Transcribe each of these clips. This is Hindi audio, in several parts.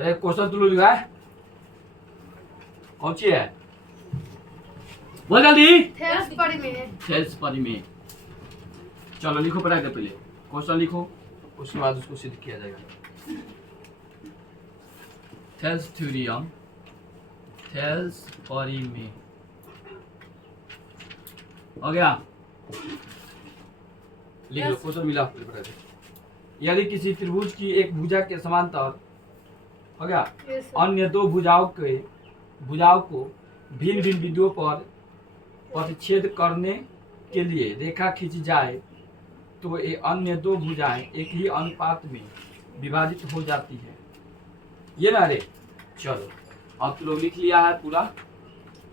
चलिए क्वेश्चन तुम लोग लिखा है, कौन सी है, बोल जल्दी। थेल्स परिमेय। थेल्स परिमेय। चलो लिखो पढ़ा के पहले क्वेश्चन लिखो, उसके बाद उसको सिद्ध किया जाएगा। थेल्स थ्योरम, थेल्स परिमेय हो गया। लिख लो क्वेश्चन मिला पढ़ा के। यदि किसी त्रिभुज की एक भुजा के समांतर हो गया अन्य दो भुजाओं को भिन्न भिन्न बिंदुओं पर प्रतिच्छेद करने के लिए रेखा खींची जाए तो ये अन्य दो भुजाएं एक ही अनुपात में विभाजित हो जाती है। ये ना रे, चलो अब तो लोग लिख लिया है पूरा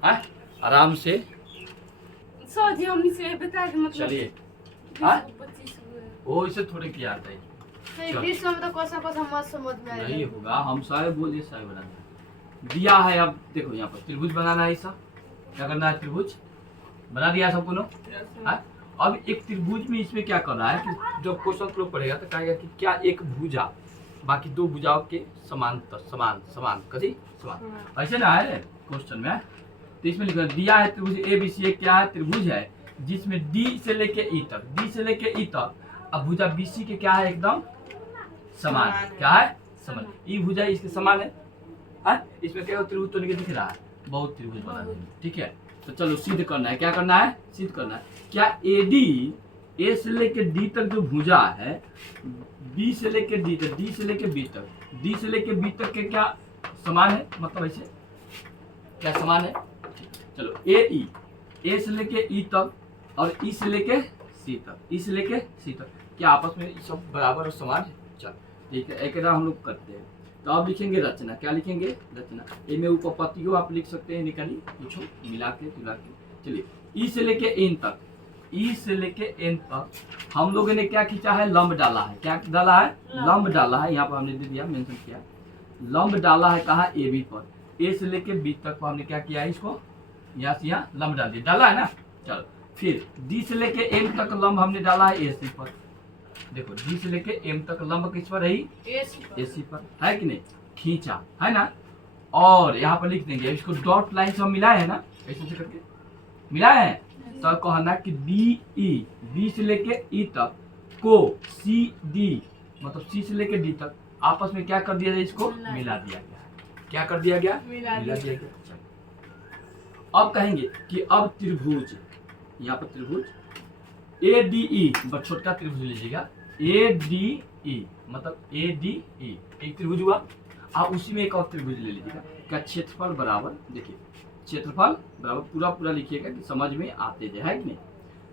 है आराम से। सर जी हमने से बता के मतलब चलिए 25 वो इसे थोड़े किया आता है, नहीं 20 में तो कोसा कोसा मत समझ में आएगा। नहीं होगा, हम सारे बोलिए सारे बनाना दिया है। अब देखो यहाँ पर त्रिभुज बनाना है, ऐसा क्या करना है, त्रिभुज बना दिया सबको लोग। अब एक त्रिभुज में इसमें क्या करना है कि जब क्वेश्चन लोग पढ़ेगा तो कहेगा कि क्या एक भुजा बाकी दो भुजाओं के समांतर समान समान कभी समान, ऐसे ना है क्वेश्चन में। तो इसमें लिखा दिया है त्रिभुज ABC एक क्या है, त्रिभुज है जिसमें D से लेके E तक अब भुजा BC के क्या है, एकदम समान क्या है, समान। ई भुजा इसके समान है। इसमें क्या त्रिभुज तो नहीं दिख रहा है, बहुत त्रिभुज बना देंगे, ठीक है। तो चलो सिद्ध करना है, क्या करना है, सिद्ध करना है। क्या AD A से लेके D तक जो भुजा है, B से लेके D तक, D से लेके B तक, D से लेके B तक के क्या समान है, मतलब ऐसे क्या समान है। चलो AE A से लेके E तक और E से लेके C तक, E से लेके C तक क्या आपस में सब बराबर और समान है। चलो ठीक है, एक हम लोग करते हैं। तो अब लिखेंगे रचना, क्या लिखेंगे, रचना। ए में उपपत्तियों आप लिख सकते हैं, निकाली कुछ मिला के जुला के। चलिए ई से लेके एन तक, ई से लेके एन तक हम लोगों ने क्या खींचा है, लंब डाला है। क्या डाला है, लंब डाला है। यहाँ पर हमने दे दिया मेंशन किया, लंब डाला है कहा ए बी पर, ए से लेके बी तक हमने क्या किया है, इसको यहाँ से यहाँ लंब डाल दिया, डाला है ना। चलो फिर डी से लेके एम तक लंब हमने डाला है ए सी पर। देखो डी से लेके एम तक लंब किस पर रही, एसी पर है कि नहीं, खींचा है ना। और यहाँ पर लिख देंगे इसको, डॉट लाइन से हम मिलाए हैं ना, ऐसे करके मिलाए हैं। तो कहना कि बी से लेके ई तक को सी डी मतलब सी से लेके डी तक आपस में क्या कर दिया जाए, इसको मिला दिया गया। क्या कर दिया गया, मिला दिया गया। अब कहेंगे कि अब त्रिभुज, यहाँ पर त्रिभुज ADE बस छोटा त्रिभुज लीजिएगा, ADE मतलब ADE एक त्रिभुज हुआ। आप उसी में एक और त्रिभुज ले लीजिएगा। क्या क्षेत्रफल बराबर, देखिए क्षेत्रफल बराबर पूरा लिखिएगा कि समझ में आते जाए, है कि नहीं।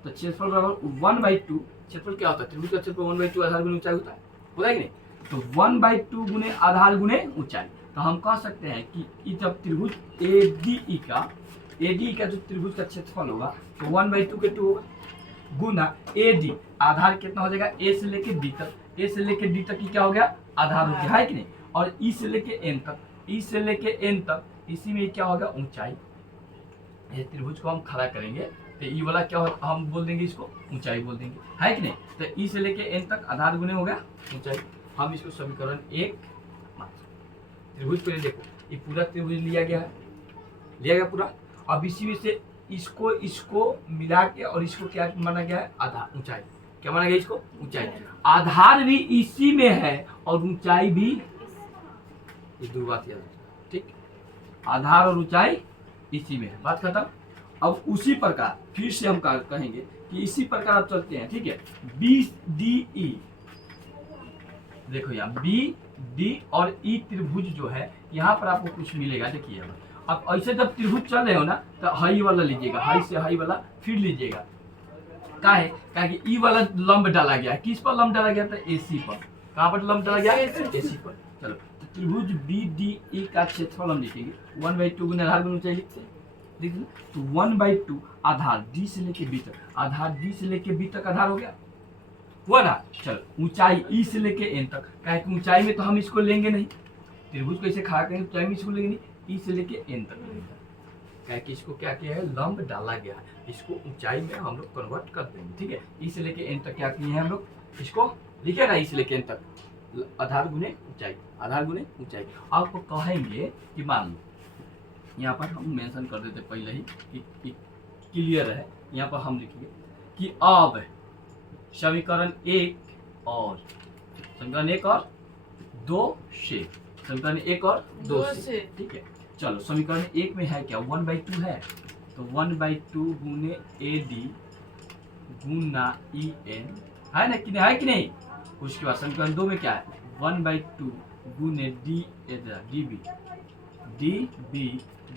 तो क्षेत्रफल बराबर 1/2, क्षेत्रफल क्या होता है, त्रिभुज का क्षेत्रफल 1/2 आधार गुने ऊंचाई होता है कि नहीं। तो 1/2 गुने आधार गुने ऊंचाई। तो हम कह सकते हैं कि जब त्रिभुज ADE का जो त्रिभुज का क्षेत्रफल होगा तो 1/2 के 2 होगा, गुना AD आधार कितना हो जाएगा, A से लेके D तक, A से लेके D तक की क्या हो गया, आधार हो गया, है कि नहीं। और E से लेके N तक, E से लेके N तक, इसी में क्या होगा, ऊंचाई। ये त्रिभुज को हम खड़ा करेंगे तो ई वाला क्या हो, हम बोल देंगे इसको ऊंचाई बोल देंगे, है कि नहीं। तो E से लेके N तक आधार गुने हो गया ऊंचाई। हम इसको समीकरण 1 त्रिभुज पे देखो, ये पूरा त्रिभुज लिया गया पूरा। अब इसी में से इसको मिला के और इसको क्या माना गया है, आधार ऊंचाई। क्या माना गया, इसको ऊंचाई। आधार भी इसी में है और ऊंचाई भी, ये दो बात याद रखना, ठीक। आधार और ऊंचाई इसी में है, बात खत्म। अब उसी प्रकार फिर से हम कहेंगे कि इसी प्रकार अब चलते हैं, ठीक है। BDE देखो यहाँ BD और E त्रिभुज जो है, यहाँ पर आपको कुछ मिलेगा, देखिए। अब ऐसे जब त्रिभुज चल रहे हो ना तो हाई वाला लीजिएगा, हाई से हाई वाला फिर लीजिएगा। क्या है, कि ई वाला लंब डाला गया, किस पर लंब डाला गया था, AC पर। कहाँ पर लंब डाला गया, AC पर। चलो तो त्रिभुज BDE का क्षेत्रफल हम लिखेंगे 1/2 गुने आधार गुने ऊंचाई लिखते हैं। तो 1/2 आधार D से लेके B तक, आधार D से लेके B तक आधार हो गया, हुआ ना। चलो ऊंचाई E से लेके N तक, क्या ऊंचाई में तो हम इसको लेंगे नहीं, त्रिभुज को ऐसे खड़ा करेंगे, ऊंचाई में इसको लेंगे नहीं, E से लेके N तक लेंगे। क्या कि इसको क्या किया है, लंब डाला गया है, इसको ऊंचाई में हम लोग कन्वर्ट कर देंगे, ठीक है। E से लेके N तक क्या किए हैं हम लोग, इसको लिखे ना, E से लेके N तक आधार गुने ऊंचाई, आधार गुने ऊंचाई। आपको कहेंगे कि मान लो यहाँ पर हम मेंशन कर देते पहले ही कि क्लियर है। यहाँ पर हम लिखिए कि अब समीकरण 1 और समीकरण 1 और 2 से, समीकरण 1 और 2 से, ठीक है। चलो समीकरण 1 में है क्या, 1/2 है, तो 1/2 गुने AD गुना EN है ना, कि नहीं, है कि नहीं। उसके बाद समीकरण 2 में क्या है, 1/2 गुने DB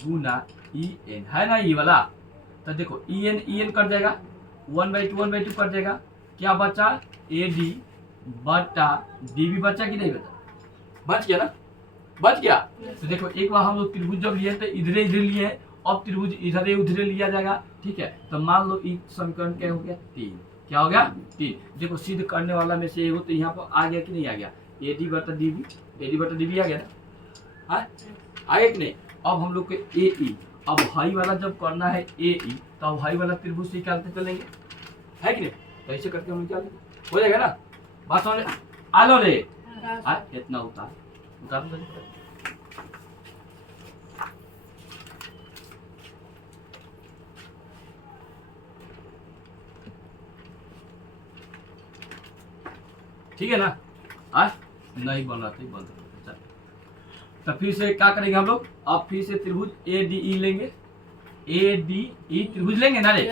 गुना EN है ना, ये वाला। तो देखो EN कट जाएगा, 1/2 कट जाएगा, क्या बचा, AD बटा DB बचा कि नहीं बचा, बच गया ना, बच गया। तो देखो एक बार हम लोग त्रिभुज जब लिए तो इधरे इधर लिए हैं, अब त्रिभुज इधरे उधरे लिया जाएगा, ठीक है। तो मान लो इस समीकरण क्या हो गया, 3, क्या हो गया, 3। देखो सिद्ध करने वाला में से एगो तो यहाँ पर आ गया कि नहीं आ गया, AD बटा DB आ गया ना, आ गया कि नहीं। अब हम लोग के AE, अब हाई वाला जब करना है AE, तो अब हाई वाला त्रिभुज से निकालते चलेंगे, है कि नहीं। तो ऐसे करके हम निकालेंगे, हो जाएगा ना, बात समझ आ लो रे, इतना उतार दो। ठीक है ना, नहीं बन रहा था, बंद। तो फिर से क्या करेंगे हम लोग, अब फिर से त्रिभुज ADE लेंगे, ADE त्रिभुज लेंगे ना रे।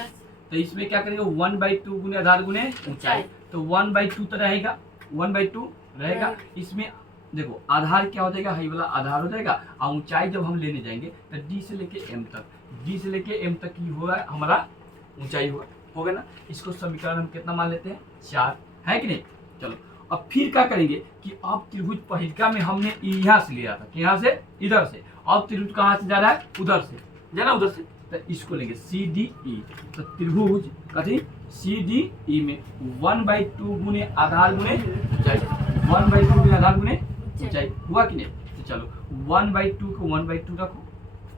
तो इसमें क्या करेंगे, 1/2 गुने आधार गुने ऊंचाई, तो 1/2 तो रहेगा, 1/2 रहेगा। इसमें देखो आधार क्या हो जाएगा, हाई वाला आधार हो जाएगा, और ऊंचाई जब हम लेने जाएंगे तो D से लेके M तक ही होगा हमारा ऊंचाई होगा ना। इसको समीकरण हम कितना मान लेते हैं, 4, है कि नहीं। चलो अब फिर क्या करेंगे कि अब त्रिभुज पहिलका में हमने यहाँ से लिया था, यहाँ से इधर से, अब त्रिभुज कहाँ से जा रहा है, उधर से जाना, उधर से। तो इसको लेंगे CDE, तो त्रिभुज कथी CDE में 1/2 गुने आधार गुने ऊंचाई, 1/2 गुने आधार गुने ऊंचाई हुआ कि नहीं। तो चलो 1/2 को 1/2 रखो,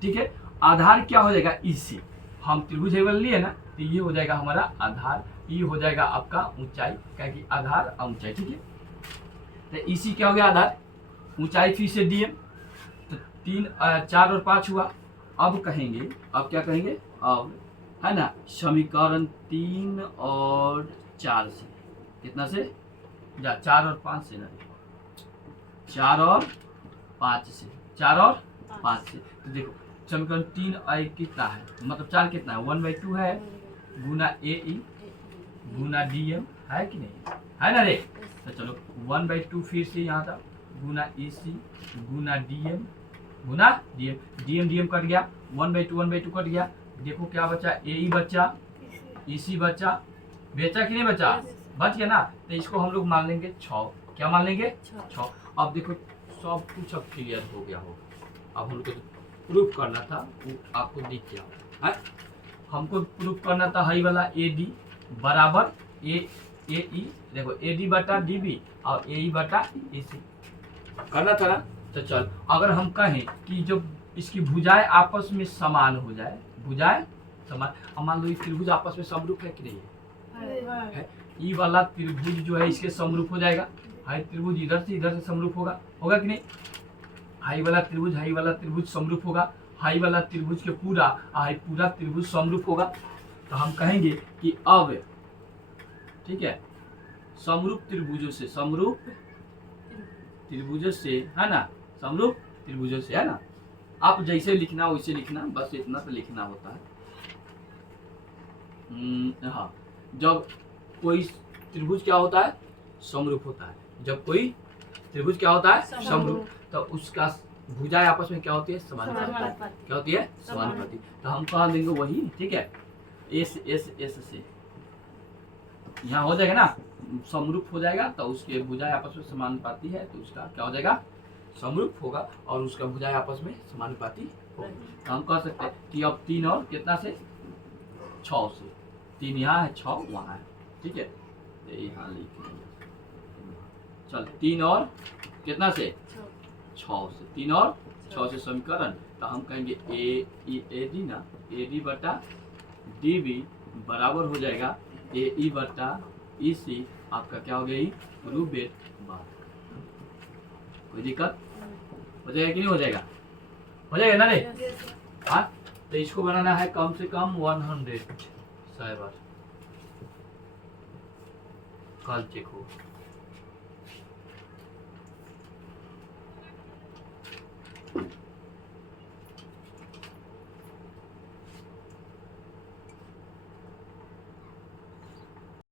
ठीक है। आधार क्या हो जाएगा, इसी हम त्रिभुज लिए ना, तो ये हो जाएगा हमारा आधार, ये हो जाएगा आपका ऊंचाई, क्या कि आधार और ऊंचाई, ठीक है। तो इसी क्या हो गया, आधार, ऊंचाई, फिर से DM, तो 3 4 और 5 हुआ। अब कहेंगे, अब क्या कहेंगे, अब है ना समीकरण 3 और 4 से, कितना से जा, 4 और 5 से ना, 4 और 5 से, 4 और 5 से। तो देखो समीकरण 3 कितना है, मतलब 4 कितना है, 1/2 है गुना AE गुना DM, है कि नहीं, है ना रे। तो चलो 1/2 फिर से यहाँ था गुना EC गुना DM गुना DM कट गया, 1/2 कट गया। देखो क्या बचा, AE बचा, EC बचा, बेचा कि नहीं बचा, बच गया ना। तो इसको हम लोग मान लेंगे 6, क्या मान लेंगे, 6। अब देखो सब कुछ अब क्लियर हो गया होगा। अब हम लोग को प्रूफ करना था, वो आपको दिख गया है। हमको प्रूफ करना था हाई वाला AD बराबर AE, देखो AD बटा DB और AE बटा EC करना था ना। तो चल अगर हम कहें कि जो इसकी भुजाएं आपस में समान हो जाए, भुजाएं समान, अब मान लो ये त्रिभुज आपस में समरूप है कि नहीं है, ये वाला त्रिभुज जो है इसके समरूप हो जाएगा, हाई त्रिभुज इधर से समरूप होगा कि नहीं। हाई वाला त्रिभुज समरूप होगा, हाई वाला त्रिभुज के पूरा त्रिभुज समरूप होगा। तो हम कहेंगे कि अब ठीक है, समरूप त्रिभुजों से है ना, समरूप त्रिभुजों से है ना। आप जैसे लिखना वैसे लिखना, बस इतना तो लिखना होता है। हाँ, जब कोई त्रिभुज क्या होता है, समरूप होता है। जब कोई त्रिभुज क्या होता है, समरूप, तो उसका भुजाएं आपस में क्या होती है, समानुपाती, क्या होती है, समानुपाती। तो हम कहा देंगे वही, ठीक है, S से यहाँ हो जाएगा ना, समरूप हो जाएगा, तो उसके भुजाएं आपस में समानुपाती है, तो उसका क्या हो जाएगा, समरूप होगा, और उसका भुजाएं आपस में समानुपाती होगा। तो हम कह सकते हैं कि अब 3 और कितना से, 6 से, 3 यहाँ है, 6 वहाँ है, ठीक है। तो यहाँ लिख लेंगे, चल 3 और कितना से, 6 से, 3 और 6 से समीकरण। तो हम कहेंगे AD ना, AD बटा DB बराबर हो जाएगा AE बटा EC, आपका क्या हो गई, रूबेट बार। कोई दिक्कत हो जाएगा कि नहीं हो जाएगा? हो जाएगा ना रे? हाँ, तो इसको बनाना है कम से कम 100 बार। कल चेक हो